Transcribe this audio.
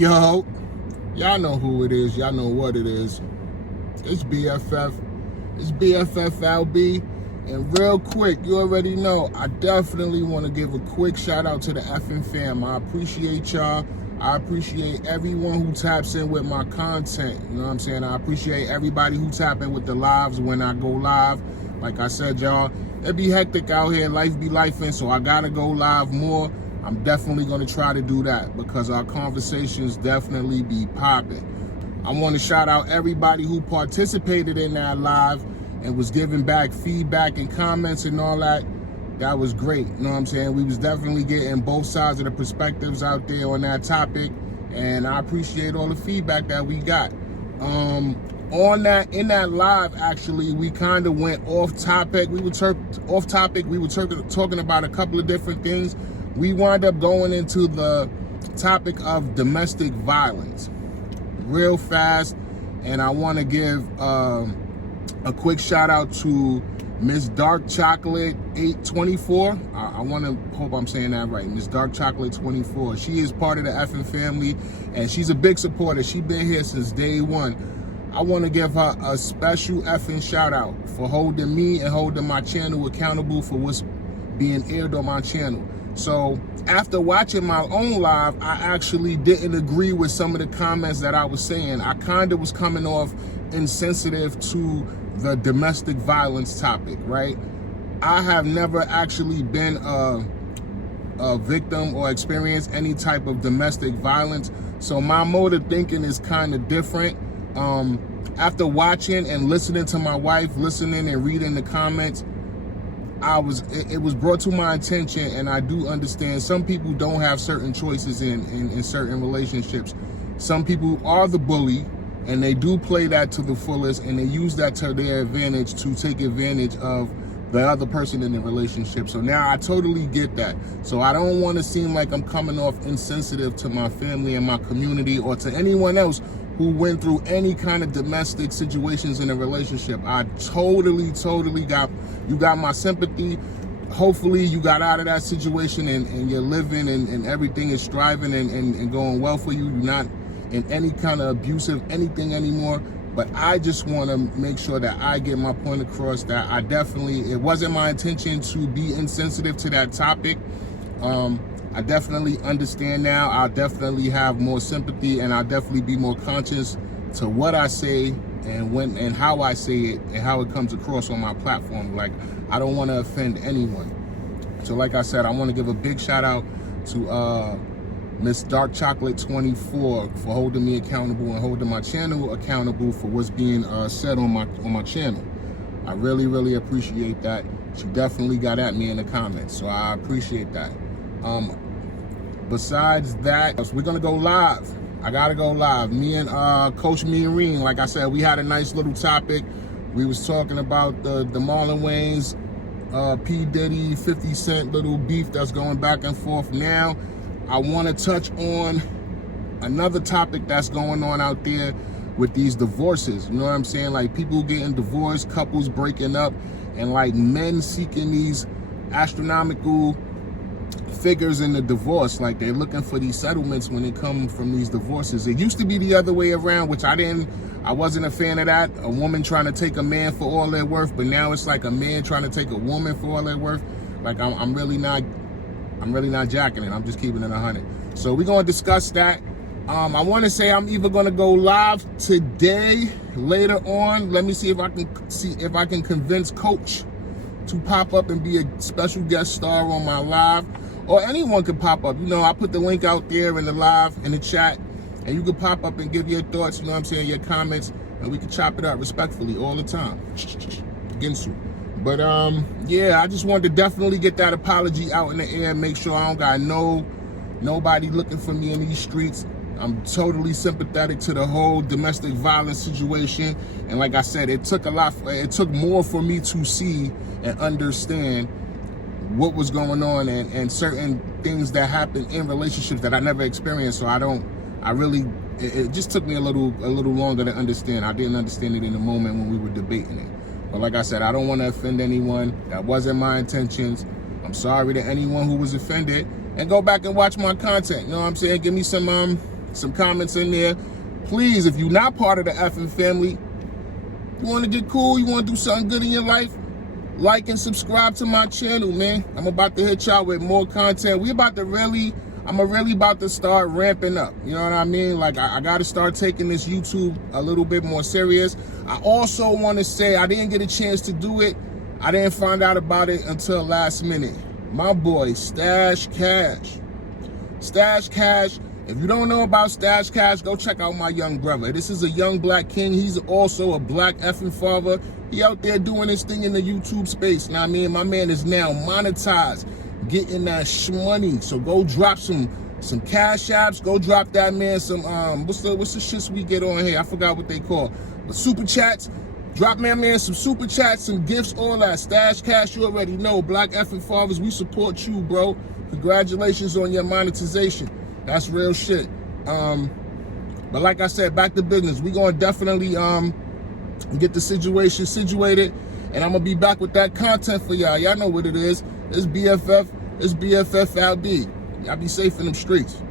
Yo, y'all know who it is. Y'all know what it is. It's BFF. It's BFF LB. And real quick, you already know, I definitely want to give a quick shout out to the effing fam. I appreciate y'all. I appreciate everyone who taps in with my content. You know what I'm saying? I appreciate everybody who tap in with the lives when I go live. Like I said, y'all, it be hectic out here. Life be lifing, so I got to go live more. I'm definitely going to try to do that because our conversations definitely be popping. I want to shout out everybody who participated in that live and was giving back feedback and comments and all that. That was great. You know what I'm saying? We was definitely getting both sides of the perspectives out there on that topic, and I appreciate all the feedback that we got. In that live, actually, we kind of went off topic. We were talking about a couple of different things. We wound up going into the topic of domestic violence real fast, and I want to give a quick shout out to Miss Dark Chocolate 824. I want to hope I'm saying that right. Miss Dark Chocolate 24. She is part of the effing family, and she's a big supporter. She's been here since day one. I want to give her a special effing shout out for holding me and holding my channel accountable for what's being aired on my channel. So after watching my own live, I actually didn't agree with some of the comments that I was saying. I kind of was coming off insensitive to the domestic violence topic, right? I have never actually been a victim or experienced any type of domestic violence, so my mode of thinking is kind of different. After watching and listening to my wife, listening and reading the comments, it was brought to my attention, and I do understand some people don't have certain choices in certain relationships. Some people are the bully, and they do play that to the fullest, and they use that to their advantage to take advantage of the other person in the relationship. So now I totally get that. So I don't want to seem like I'm coming off insensitive to my family and my community or to anyone else who went through any kind of domestic situations in a relationship. I totally got my sympathy. Hopefully you got out of that situation and you're living and everything is striving and going well for you. You're not in any kind of abusive anything anymore. But I just want to make sure that I get my point across that it wasn't my intention to be insensitive to that topic. I definitely understand now. I'll definitely have more sympathy, and I'll definitely be more conscious to what I say and when and how I say it and how it comes across on my platform. Like, I don't want to offend anyone. So like I said, I want to give a big shout out to Miss Dark Chocolate 24 for holding me accountable and holding my channel accountable for what's being said on my channel. I really appreciate that. She definitely got at me in the comments, so I appreciate that. Besides that, we're gonna go live. I gotta go live. Me and Coach Meereen, like I said, we had a nice little topic. We was talking about the Marlon Wayans, P. Diddy, 50 Cent little beef that's going back and forth. Now, I want to touch on another topic that's going on out there with these divorces. You know what I'm saying? Like, people getting divorced, couples breaking up, and like men seeking these astronomical figures in the divorce. Like, they're looking for these settlements when they come from these divorces. It used to be the other way around, which I wasn't a fan of that. A woman trying to take a man for all their worth, but now it's like a man trying to take a woman for all their worth. Like, I'm really not jacking it. I'm just keeping it 100. So we're gonna discuss that. I want to say I'm either gonna go live today, later on. Let me see if I can convince Coach to pop up and be a special guest star on my live, or anyone could pop up. You know, I put the link out there in the live, in the chat, and you could pop up and give your thoughts, you know what I'm saying, your comments, and we can chop it up respectfully all the time. Ginsu. But yeah, I just wanted to definitely get that apology out in the air, make sure I don't got nobody looking for me in these streets. I'm totally sympathetic to the whole domestic violence situation, and like I said, it took more for me to see and understand what was going on and certain things that happen in relationships that I never experienced. So it just took me a little longer to understand. I didn't understand it in the moment when we were debating it. But like I said, I don't want to offend anyone. That wasn't my intentions. I'm sorry to anyone who was offended. And go back and watch my content. You know what I'm saying? Give me some some comments in there. Please, if you're not part of the effing family, you want to get cool, you want to do something good in your life, like and subscribe to my channel, man. I'm about to hit y'all with more content. I'm really about to start ramping up. You know what I mean? Like, I got to start taking this YouTube a little bit more serious. I also want to say I didn't get a chance to do it. I didn't find out about it until last minute. My boy, Stash Cash. Stash Cash. If you don't know about Stash Cash, go check out my young brother. This is a young black king. He's also a black effing father. He out there doing his thing in the YouTube space. Now, I mean, my man is now monetized, getting that shmoney. So go drop some cash apps. Go drop that man some what's the shits we get on here? I forgot what they call. But super chats. Drop my man some super chats, some gifts, all that. Stash Cash, you already know. Black effing fathers, we support you, bro. Congratulations on your monetization. That's real shit. But like I said, back to business. We gonna definitely get the situation situated, and I'm gonna be back with that content for y'all. Y'all know what it is. It's BFF LD. Y'all be safe in them streets.